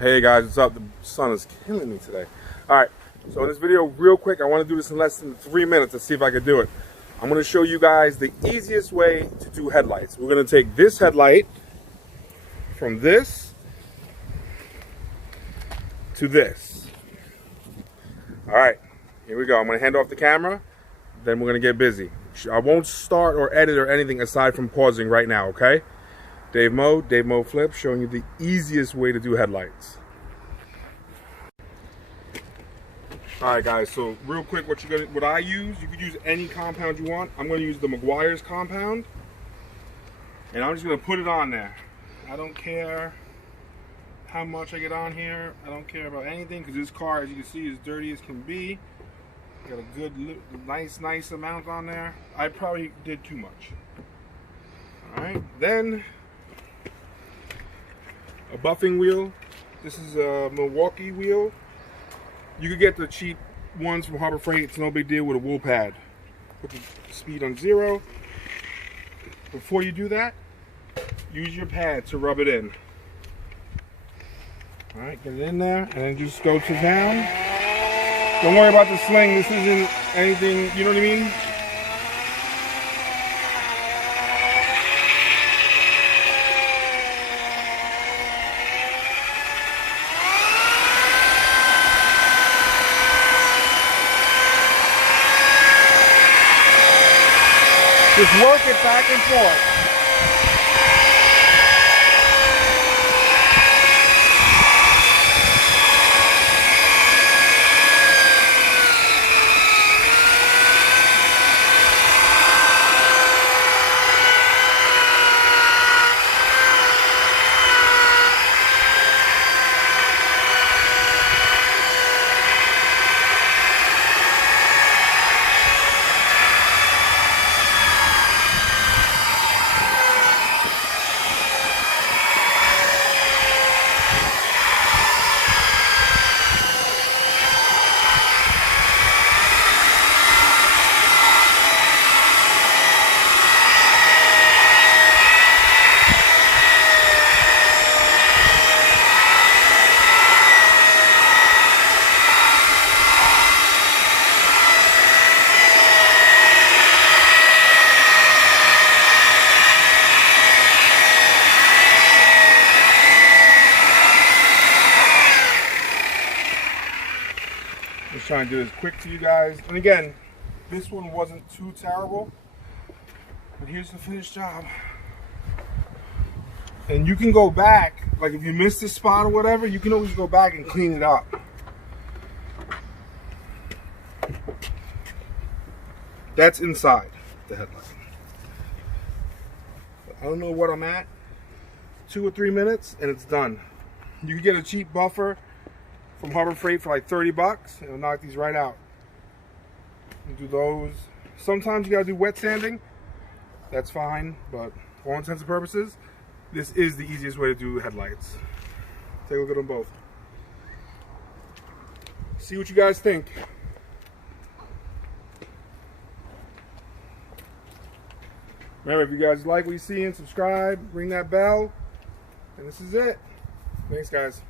Hey guys, what's up? The sun is killing me today. Alright, so in this video, real quick, I want to do this in less than 3 minutes. Let's see if I can do it. I'm going to show you guys the easiest way to do headlights. We're going to take this headlight from this to this. Alright, here we go. I'm going to hand off the camera, then we're going to get busy. I won't start or edit or anything aside from pausing right now, okay? Dave Mo Flip, showing you the easiest way to do headlights. Alright guys, so real quick, what I use, you could use any compound you want. I'm going to use the Meguiar's compound, and I'm just going to put it on there. I don't care how much I get on here. I don't care about anything, because this car, as you can see, is dirty as can be. Got a good, nice amount on there. I probably did too much. Alright, then a buffing wheel. This is a Milwaukee wheel. You could get the cheap ones from Harbor Freight. It's no big deal with a wool pad. Put the speed on 0. Before you do that, use your pad to rub it in. Alright, get it in there and then just go to town. Don't worry about the sling. This isn't anything, you know what I mean? Just work it back and forth. Just trying to do this quick for you guys. And again, this one wasn't too terrible, but here's the finished job. And you can go back, like if you missed a spot or whatever, you can always go back and clean it up. That's inside the headlight. I don't know what I'm at. 2 or 3 minutes and it's done. You can get a cheap buffer from Harbor Freight for like 30 bucks. It'll knock these right out. You do those. Sometimes you gotta do wet sanding. That's fine, but for all intents and purposes, this is the easiest way to do headlights. Take a look at them both. See what you guys think. Remember, if you guys like what you see, and subscribe, ring that bell, and this is it. Thanks, guys.